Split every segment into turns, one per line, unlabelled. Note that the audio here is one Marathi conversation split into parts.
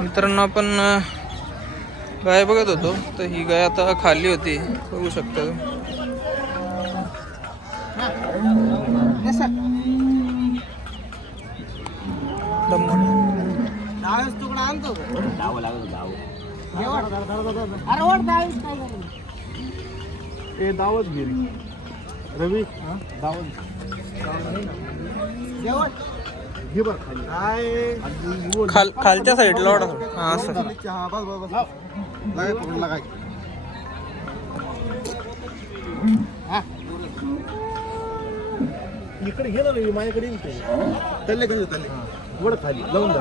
मित्रांनो आपण गाय बघत होतो तर ही गाय आता खाली होती. बघू शकता.
दावत गिरी रवी दावत. खाली
खाल खालच्या साईडला वाढा हा असं.
बस बस बस. लागाय पकडून लागाय. इकडे घे ना माझ्याकडे. तल्ले कधी तल्ले? वर खाली लावून जा.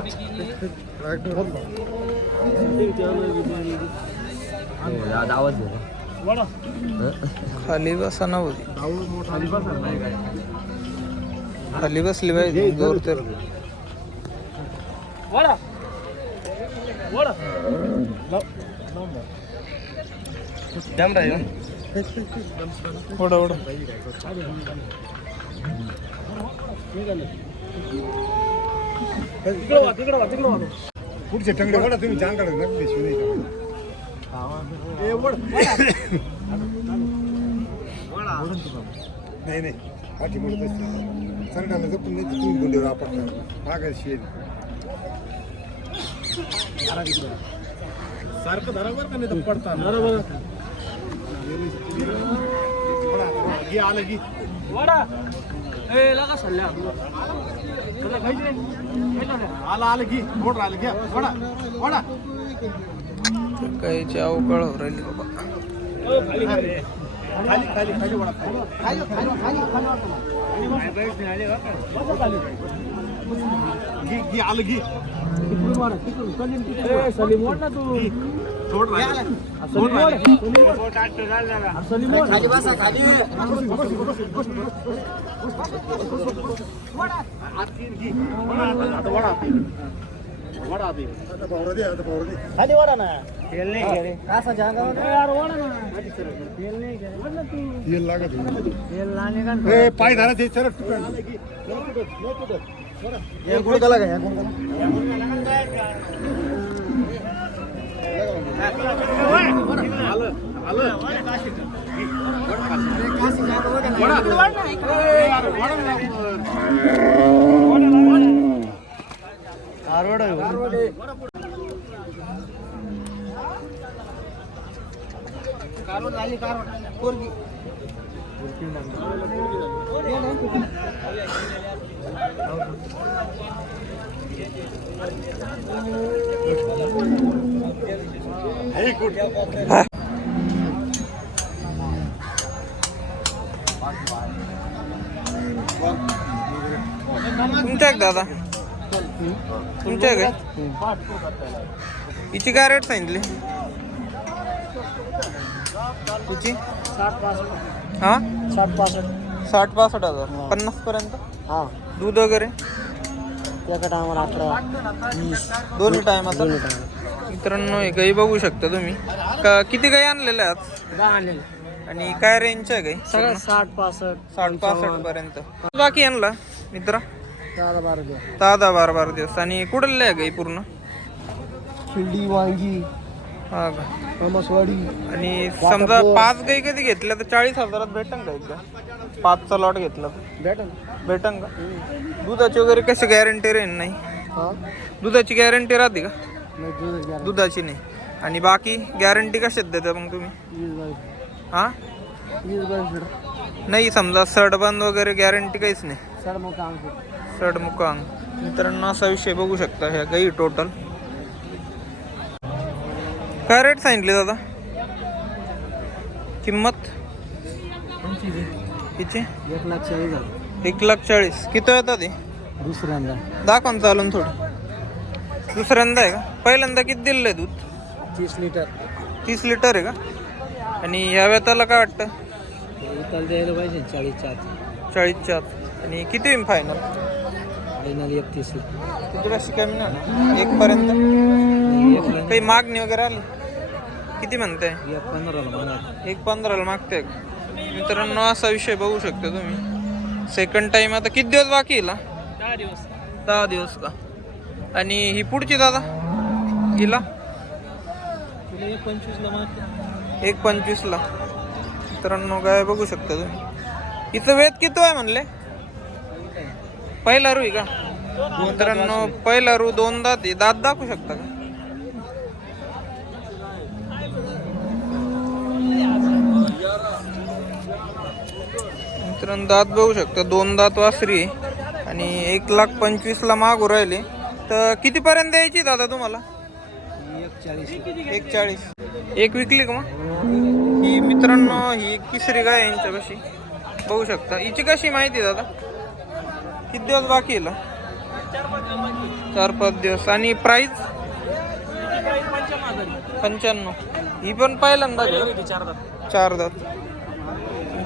वडा.
खाली
बसा काय
खाली बसली पाहिजे जोर तर
वडा वडा लाव लावून जा.
ओढा ओढा
तिकडं वा, तिकडं वा, तिकडं वा. पुढचे टंगडे वडा तुम्ही चांगलं नकली शिवाय ए वड नाही नाही पाठी पडत असते सरकारला जपून नाही तुम्ही गुंडीवर आपटता मागे शेड सारखं धरा बरं का नाही पडता बरोबर घे आलं की वडा ए लगा सल्ल्या आलं आलं की मोटर आलं घ्या. वडा वडा.
गायची अवकाळ राहिली बाबा.
खाली खाली खाली वडा. खाली खाली खाली खाली घे आलं घे. सलीम ओढ ना तू सोड खाली वडा. ना तेल नाही घे. रे असं जागा यार वडा. ना तेल नाही तू तेल लागत तेल लाने का पाय धरा ते चल या गुडकाला का या आलं
का दादा. तुमच्या काय का हिची काय रेट सांगितली? हिची हा?
साठ पासष्ट.
साठ पासष्ट हजार. पन्नास पर्यंत?
हा.
दूध वगैरे?
एका अठरा वीस.
दोन्ही टाइम आता? मित्रांनो हे गाई बघू शकता तुम्ही. का किती गाई आणलेल्या आहेत
दहा आणलेले
आणि काय रेंजच्या आहे गाई?
सगळं साठ पासष्ट
साठ पासष्ट पर्यंत. बाकी आणला मित्रा?
दहा बारा द्या
दहा दहा बारा बारा दिवस. आणि कुठले आहे गाई पूर्ण?
शिर्डी वांगी.
हा का? आणि समजा पाच गाई कधी घेतल्या तर चाळीस हजारात भेटन का एकदा? पाचचा लॉट घेतला तर.
बॅटन
भेटन का? दुधाची वगैरे कशी गॅरंटी राहील नाही?
हा?
दुधाची गॅरंटी राहते का?
नाही दूध घ्या
दुधाची नाही. आणि बाकी गॅरंटी कशात देता मग तुम्ही?
वीस बाय
हा?
वीस बाय फिट
नाही समजा सडबंद वगैरे गॅरंटी काहीच नाही.
सर मग काम
मित्रांनो असा विषय बघू शकता ह्या गाई टोटल काय रेट सांगितले दादा? किंमत? किती?
एक लाख चाळीस.
एक लाख चाळीस किती येतात ते
दुसऱ्यांदा.
दाखवा ना चालून थोडं. दुसऱ्यांदा आहे का? पहिल्यांदा किती दिलं आहे दूध?
तीस लिटर.
तीस लिटर आहे का? आणि ह्या व्यताला काय वाटतं?
द्यायला पाहिजे चाळीसच्या आत
चाळीसच्या आत आणि किती होईल फायनल
फायनल एकतीस.
किती कशी कमी ना एक पर्यंत?
एक
काही मागणी वगैरे आली? किती म्हणताय?
एक पंधराला म्हणा
एक पंधराला मागते मित्रांनो असा विषय बघू शकता तुम्ही. सेकंड टाइम आता किती दिवस बाकी हा?
दहा दिवस.
दहा दिवस का? आणि ही पुढची दादा? हिला?
एक पंचवीसला मागतो.
एक पंचवीसला. मित्रांनो काय बघू शकता तुम्ही. हिचं वेद किती आहे म्हणले? पहिला रू आहे का? मित्रांनो पहिला रू दोन दात आहे. दात दाखवू शकता का? मित्रांनो दात बघू शकता. दोन दात वासरी आणि एक लाख पंचवीसला मागू राहिले. तर कितीपर्यंत द्यायची दादा तुम्हाला?
एक चाळीस
एक चाळीस एक विकली का मग? ही मित्रांनो ही किसरी गाय यांच्या यांच्यापाशी. बघू शकता. हिची कशी माहिती दादा? किती दिवस बाकी चार पाच दिवस. आणि प्राईज पंच्याण्णव. ही पण पहिल्यांदा
चार दात
चार दात.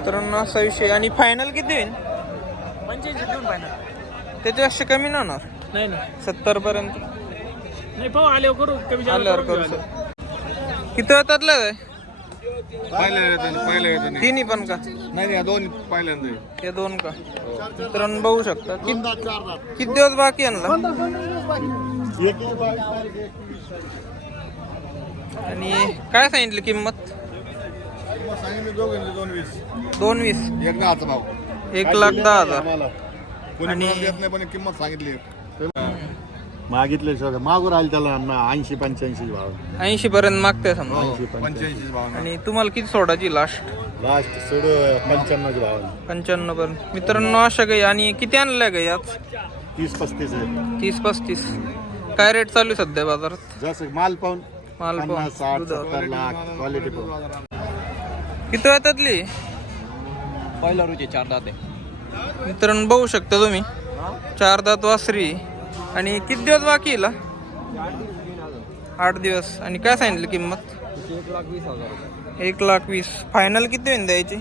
मित्रांनो असा विषय. आणि फायनल किती होईल?
पंच्याऐंशी देऊन पाहिजे
त्याच्यापेक्षा कमी नाही होणार?
नाही नाही.
सत्तर पर्यंत?
नाही पाहू आल्यावर करू. कमी जास्त
आल्यावर
करून
करू
घेऊ
सर. किती होतातलं आहे
पहिल्या येते पहिल्या येते नाही
तिन्ही पण का?
नाही नाही, दोन पहिल्यांदा आहे.
हे दोन का? मित्रांनो बघू शकता. किती किती दिवस बाकी आहे यांना? आणि काय सांगितली किंमत?
दोन वीस. एक ना आता भाव.
एक लाख दहा हजार.
कोणी
आणि-
कोणाला देत नाही पण किंमत सांगितली
मागितले सगळं मागू राहील त्याला ऐंशी पंच्याऐंशी भाव.
ऐंशी पर्यंत मागते समजा.
ऐंशी पंच्याऐंशी.
पंच्याऐंशी भाव
आणि तुम्हाला किती सोडायची लास्ट
लास्ट सोड पंच्याण्णव भाव.
पंच्याण्णव पर्यंत. मित्रांनो अशा काही आणि किती आणल्या काही आज?
तीस पस्तीस आहे
तीस पस्तीस. काय रेट चालू आहे सध्या बाजारात?
जसं माल पाहून
माल पाहून,
पन्नास साठ
दुधावर.
सत्तर लाख क्वालिटी पाहून.
किती वेळातली
पहिला रुचे चार दात आहे.
मित्रांनो बघू शकता तुम्ही. चार दात वासरी. आणि किती दिवस बाकी हिला? आठ दिवस आणि काय सांगितलं किंमत?
एक लाख वीस हजार
एक लाख वीस. फायनल किती होईल द्यायची?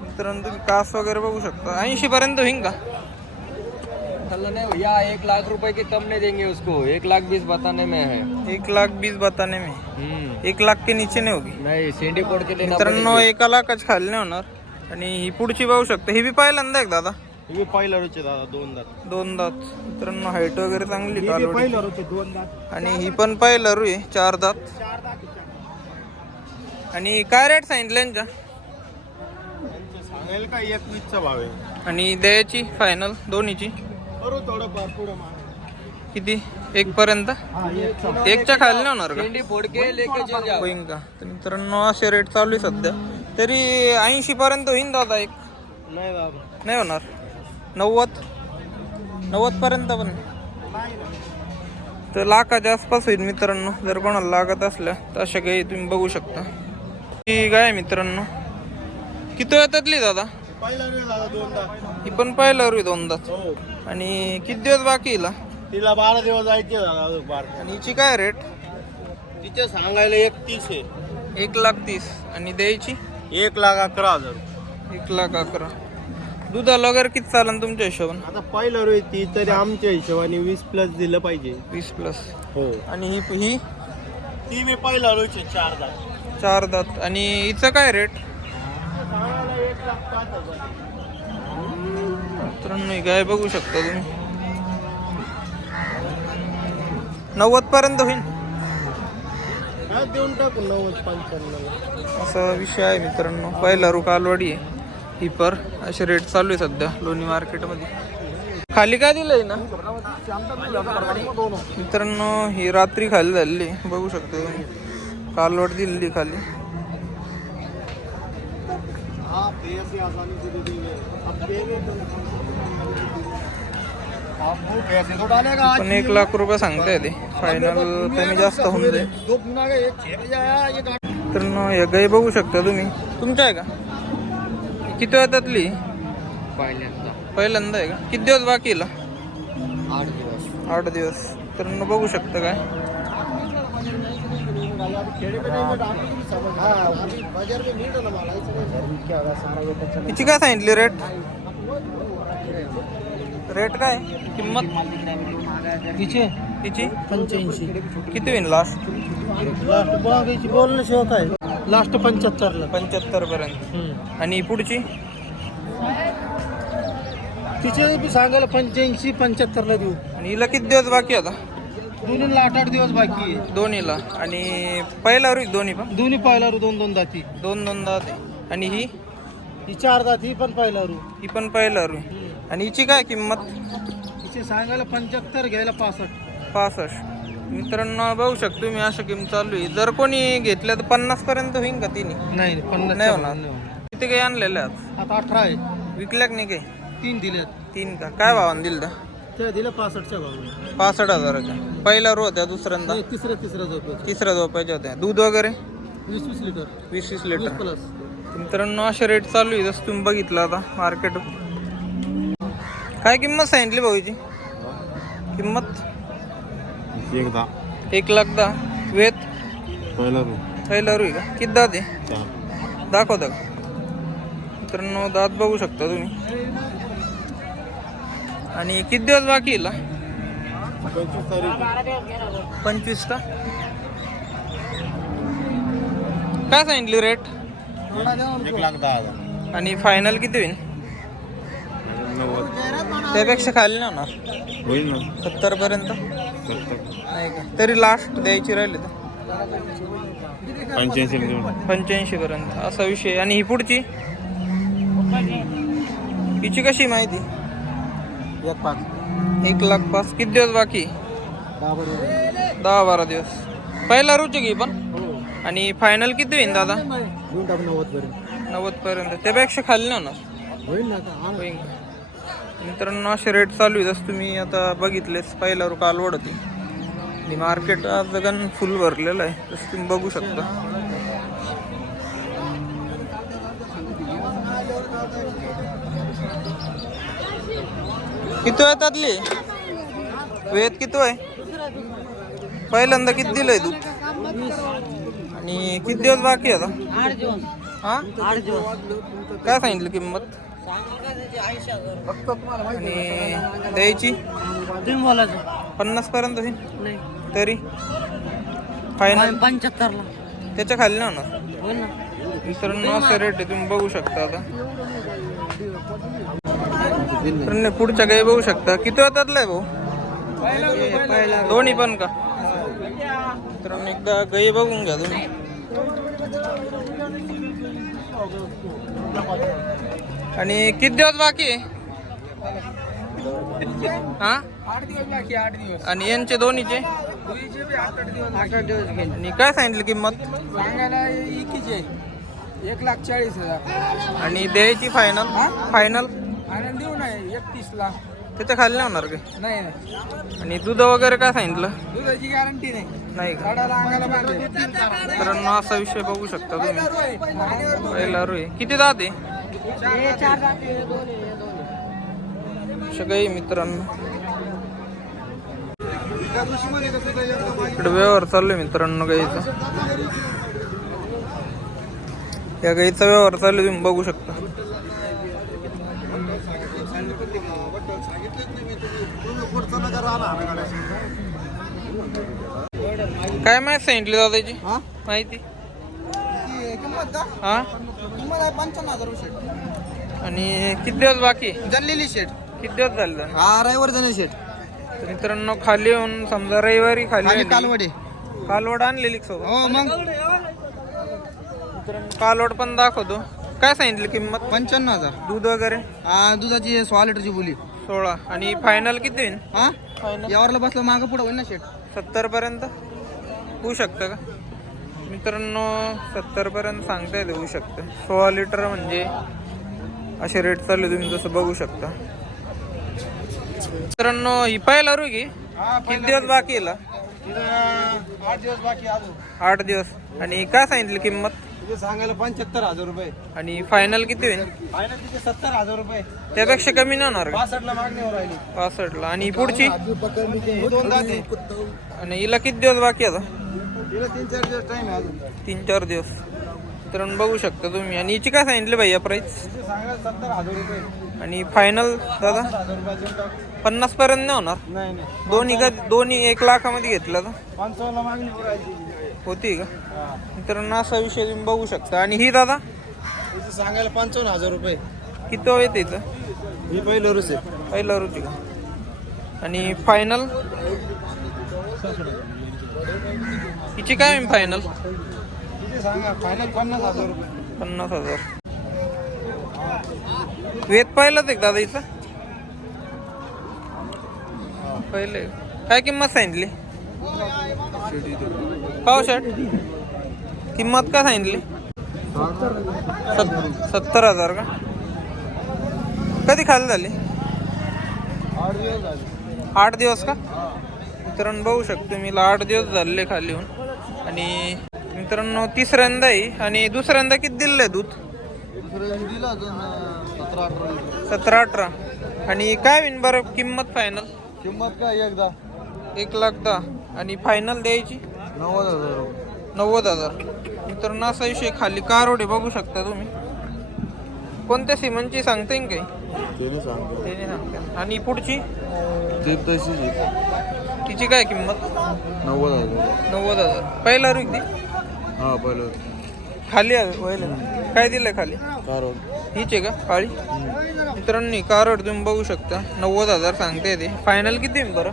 मित्रांनो तुम्ही कास वगैरे बघू शकता. ऐंशी पर्यंत होईन का?
नहीं भैया एक लाख रुपए के कम नहीं देंगे उसको। एक लाख बीस बताने में है।
एक लाख बीस बताने में? एक लाख के नीचे नाही होगी?
नहीं सेंडी कोड के लेना
मित्रांनो एका लाखाच्या खाली नाही होणार. आणि ही पुढची बघू शकता. ही बी पहिल्यांदा आहे का दादा?
हे पहिला रुचे दादा दोन दात.
दोन दात. मित्रांनो हाईट वगैरे चांगली.
पहिला दोन दात.
आणि ही पण पहिलं रू आहे चार दात आणि काय रेट सांगितलं यांच्या?
सांगायला का एक वीसचा भाव आहे.
आणि द्यायची फायनल दोन्हीची?
करू
किती? एक पर्यंत
हा एकचा
एकच्या खाली नाही होणार का?
के
होईन का? तर मित्रांनो असे रेट चालू आहे सध्या. तरी ऐंशी पर्यंत होईन दादा एक.
नाही बाबा.
नाही होणार. नव्वद? नव्वद पर्यंत पण तर लाखाच्या आसपास होईल मित्रांनो जर कोणाला लागत असल्या तर अशा काही तुम्ही बघू शकता. ही गाय आहे मित्रांनो. किती येतातली दादा?
पहिला
ही पण पाहिलं रू दोन दात
हो.
आणि किती दिवस बाकी हिला?
तिला बारा दिवस जायचे दादा अजून बारा
आणि हिची काय रेट
तिचे सांगायला एक तीस आहे.
एक लाख तीस. आणि द्यायची?
एक लाख अकरा हजार.
एक लाख अकरा. दुधाला वगैरे किती चालन तुमच्या हिशोबाने?
आता पहिलं रोय ती तरी आमच्या हिशोबाने वीस प्लस दिलं पाहिजे.
वीस प्लस
हो.
आणि ही ही?
ती मी पहिला रोयचे चार दात.
चार दात. आणि हिचं काय रेट
सांगायला एक लाख पाच हजार.
मित्रांनो गाय बघू शकता तुम्ही. नव्वद पर्यंत होईल.
देऊन टाकू नव्वद पंच्याण्णव.
असा विषय आहे मित्रांनो. पहिला रू कालवाडी आहे. ही पर असे रेट चालू आहे सध्या लोणी मार्केटमध्ये. खाली काय दिलंय ना? मित्रांनो ही रात्री खाली झालेली. बघू शकता तुम्ही. कालवड दिलेली खाली.
पैसे आसानी से दे देंगे अब देंगे तो
पण एक लाख रुपये सांगताय ते. फायनल कमी जास्त होऊन जाईल.
ये
या गाई बघू शकता तुम्ही. तुमच्या आहे का? किती वेळातली
पहिल्यांदा.
पहिल्यांदा आहे का? किती दिवस बाकी?
आठ दिवस.
आठ दिवस. मित्रांनो बघू शकता काय?
हाँ.
हिची काय सांगितली रेट रेट काय? किंमत?
पीछे
हिची
पंच्याऐंशी.
किती होईल लास्ट
लास्ट बघायची बोलण्याशिवाय काय लास्ट पंच्याहत्तरला.
पंच्याहत्तर पर्यंत. आणि पुढची?
तिचे बी सांगायला पंच्याऐंशी पंच्याहत्तरला देऊ.
आणि हिला किती दिवस बाकी आता?
दोन्हीला आठ आठ दिवस बाकी आहे.
दोन्हीला. आणि पहिला रू दोन्ही पण?
दोन्ही पाहिला रू दोन दोन दाती.
दोन दोन दात. आणि ही?
ही चार दाती ही पण पाहिला रू
ही पण पहिला रू आणि हिची काय किंमत?
हिचे सांगायला पंच्याहत्तर घ्यायला पासष्ट.
पासष्ट. मित्रांनो बघू शकतो मी अशा किंमत चालू आहे. जर कोणी घेतल्या तर पन्नास पर्यंत होईन का तिने?
नाही पन्नास
नाही होणार. किती काही आणलेल्या आहेत
आता अठरा आहे.
विकल्या का नाही काही?
तीन दिलेत.
तीन का? काय भावानं दिलं तर?
त्या दिल्या पासष्टच्या भाव
पासष्ट हजाराच्या. पहिला रो होत्या दुसऱ्यांदा?
तिसरं तिसरं झोप
तिसऱ्या झोपायच्या होत्या. दूध वगैरे?
वीस वीस लिटर.
वीस वीस
वीस
लिटर
प्लस
मित्रांनो असे रेट चालू आहे जसं तुम्ही बघितलं आता मार्केट काय किंमत सांगितली भाऊची किंमत?
एकदा.
एक लाख दहा. वेत?
पहिला रू.
का? किती दात आहे?
चार.
दाखवता का? मित्रांनो दात बघू शकता तुम्ही. आणि किती दिवस बाकी?
पंचवीस
का काय सांगितली रेट
एक लाख दहा हजार.
आणि फायनल किती होईल? त्यापेक्षा खाली होणार.
होईल ना.
सत्तर पर्यंत
सत्तर.
नाही का? तरी लास्ट द्यायची राहिली तर.
पंच्याऐंशी
पंच्याऐंशी पर्यंत असा विषय आणि ही पुढची? हिची कशी माहिती?
एक पाच.
एक लाख पाच. किती दिवस बाकी?
दहा
बारा दिवस. पहिला रुची घे पण. आणि फायनल किती होईल दादा?
नव्वद पर्यंत
नव्वद पर्यंत त्यापेक्षा खाली नाही होणार
होईल ना आता आण.
होईन का? मित्रांनो असे रेट चालू आहे जसं तुम्ही आता बघितलेच पहिला रू कालवड होती आणि मार्केट आज गण फुल भरलेलं आहे. जसं तुम्ही बघू शकता. किती आहे त्यातली? वेद किती आहे पहिल्यांदा किती दिलंय तू? आणि किती दिवस बाकी आहे आता? हा? काय सांगितलं किंमत? आणि द्यायची? पन्नास पर्यंत होईल?
नाही.
तरी? फायनल
पंच्याहत्तरला.
त्याच्याखाली
होईल ना.
मित्रांनो असं रेट आहे तुम्ही बघू शकता आता. पुढच्या काही बघू शकता. किती वाजतातला आहे भाऊ दोन्ही पण का? मित्रांनो एकदा गाई बघून घ्या तुम्ही. आणि किती दिवस बाकी हा?
आठ दिवस बाकी आठ दिवस
आणि यांचे दोन्हीचे? आणि काय सांगितलं किंमत?
सांगायला एक लाख चाळीस हजार
आणि द्यायची फायनल फायनल
आनंद देऊ नाही एकतीस लाख
त्याच्याखाली नाही होणार का?
नाही नाही.
आणि दूध वगैरे काय सांगितलं?
दुधाची गॅरंटी नाही.
नाही का?
साडाला अंगाला बांधे
मित्रांनो असा विषय बघू शकता तुम्ही. पहिला रुई किती दात आहे? सगळी मित्रांनो इकडे व्यवहार चालू मित्रांनो गाईचा. या गाईचा व्यवहार चालू तुम्ही बघू शकता. काय माहिती सांगितली दादाची माहिती? हा?
पंचावन्न हजार रुपये
आणि किती दिवस बाकी?
जल्लेली शेट.
किती दिवस झाले?
हा रविवार जाणे शेट.
तर मित्रांनो खाली येऊन समजा रविवारी खाली
आणि
आली.
कालवडे.
कालवड आणलेली का सोबत.
हो मग.
मित्रांनो कालवड पण दाखवतो. काय सांगितली किंमत?
पंच्याण्णव हजार.
दूध वगैरे?
दुधाची सोळा लिटरची बोली.
सोळा. आणि फायनल किती होईल?
हा? यावरला बसलं मागं पुढं होईल ना शेट.
सत्तर पर्यंत? होऊ शकतं का? मित्रांनो सत्तर पर्यंत सांगता येते होऊ शकतं. सोळा लिटर म्हणजे असे रेट चालले तुम्ही जसं बघू शकता. मित्रांनो ही पहिला रू की? किती दिवस बाकी?
आठ दिवस बाकी
आठ दिवस. आणि काय सांगितलं किंमत?
सांगायला पंच्याहत्तर हजार रुपये.
आणि फायनल किती होईल?
फायनल तिथे सत्तर हजार रुपये.
त्यापेक्षा कमी नाही होणार?
पासष्टला मागणीवर राहिली.
पासष्टला आणि पुढची? आणि हिला किती दिवस बाकी आता?
तीन चार दिवस
तर बघू शकता तुम्ही. आणि हिची काय सांगितली प्राईस
सत्तर हजार रुपये.
आणि फायनल दादा? पन्नास पर्यंत नाही होणार?
नाही नाही.
दोन्ही का दोन्ही एक लाखामध्ये घेतलं तर होती का? मित्रांनो असा विषय तुम्ही बघू शकता. आणि ही दादा?
सांगायला पंचावन्न हजार रुपये.
किती वेळ येते इथं
ही पहिलं रुस आहे.
पहिला रुची का? आणि फायनल हिची काय फायनल
सांगा फायनल पन्नास हजार रुपये.
पन्नास हजार. वेद पाहिलं ते दादा हिचं पहिले. काय किंमत सांगितली? पाव शर्ट. किंमत काय सांगितली? सत- सत्तर हजार का? कधी खाली झाली?
आठ दिवस
का? मित्रांनो बघू शकतो मी आठ दिवस झाले खाली येऊन आणि मित्रांनो तिसऱ्यांदा आहे. आणि दुसऱ्यांदा किती दिलं आहे दूध?
सतरा अठरा
आणि काय होईन बरं किंमत फायनल
किंमत काय एकदा?
एक लाख दहा. आणि फायनल द्यायची?
नव्वद हजार
नव्वद हजार. मित्रांनो असा विषय खाली कारवडे बघू शकता तुम्ही. कोणत्या सिमनची सांगता येईल काही? आणि पुढची? तिची काय किंमत?
नव्वद हजार.
नव्वद हजार. पहिला रुक दी
हा पहिलं
खाली आहे पहिलं काय दिलंय खाली?
कारण
हीच आहे का? काळी? मित्रांनी कारवड तुम्ही बघू शकता. नव्वद हजार सांगते ते. फायनल किती होईल बरं?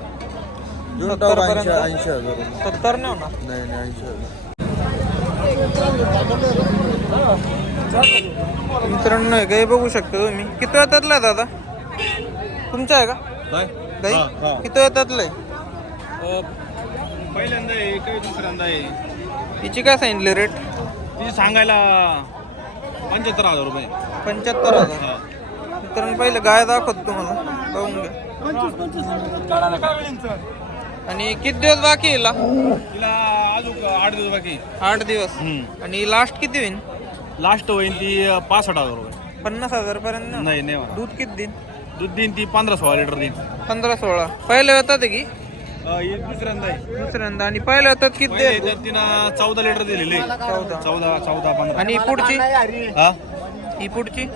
सत्तर पर्यंत?
ऐंशी हजार. रुपये
सत्तर नाही होणार?
नाही नाही ऐंशी हजार.
मित्रांनो हे गाई बघू शकता तुम्ही. किती आहे दादा? तुमचा आहे का?
काय?
गाई. किती वेळातलं आहे
पहिल्यांदा आहे काही दुसऱ्यांदा आहे.
हिची काय सांगितली रेट
ती सांगायला पंच्याहत्तर हजार रुपये.
पंच्याहत्तर हजार.
हा.
मित्रांनो पहिले गाय दाखवतो तुम्हाला. बघून घ्या. आणि किती दिवस बाकी आहे हिला?
तिला अजून आठ दिवस बाकी
आठ दिवस. आणि लास्ट किती होईल
लास्ट होईल ती पासष्ट हजार रुपये.
पन्नास हजार पर्यंत ना?
नाही नाही होणार.
दूध किती देईन?
दूध देईन ती पंधरा सोळा लिटर देईन.
पंधरा सोळा. पहिल्या येतात की?
दुसऱ्यांदा आहे.
दुसऱ्यांदा. आणि पहिल्या येतात किती
पहिले तर तिनं चौदा लिटर दिलेले.
चौदा.
चौदा चौदा पंधरा.
आणि पुढची?
हा?
ही पुढची?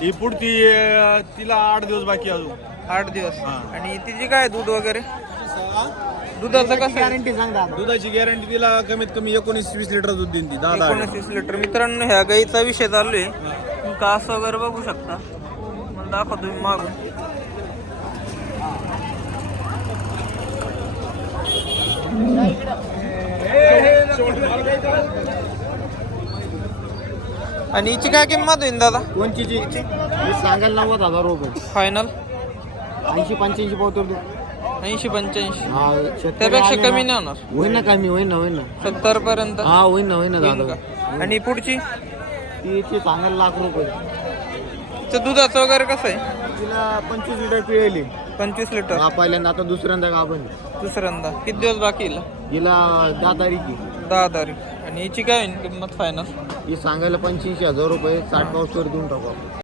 ही पुढती अं, तिला आठ दिवस बाकी अजून.
आठ दिवस.
हा.
आणि तिची काय दूध वगैरे? दुधाचं कसं गॅरंटी
दुधाची गॅरंटी तिला कमीत कमी एकोणीस वीस लिटर दूध देईन ती दहा.
एकोणीस लिटर मित्रांनो ह्या गाईचा विषय चालू आहे. तुम्ही कास वगैरे बघू शकता? मला दाखवा तुम्ही मागून. आणि हिची काय किंमत होईल दादा?
कोणची जी. सांगायला नव्वद हजार रुपये.
फायनल
ऐंशी पंच्याऐंशी पावतो
ऐंशी पंच्याऐंशी.
हा
त्यापेक्षा कमी
ना.
नाही होणार.
होईन ना कमी होईन ना होईन ना.
सत्तर पर्यंत
हा होईन ना होईन ना दादा.
का? आणि पुढची?
तिची सांगायला लाख रुपये.
तिचं दुधाचं वगैरे कसं आहे?
तिला पंचवीस लिटर पिळली.
पंचवीस लिटर.
हा पहिल्यांदा आता दुसऱ्यांदा का आपण?
दुसऱ्यांदा. किती दिवस बाकी येईल
तिला दहा तारीख
दहा तारीख. आणि हिची काय होईल किंमत फायनल
ही सांगायला पंच्याऐंशी हजार रुपये साठ पावसावर देऊन टाकू आपण.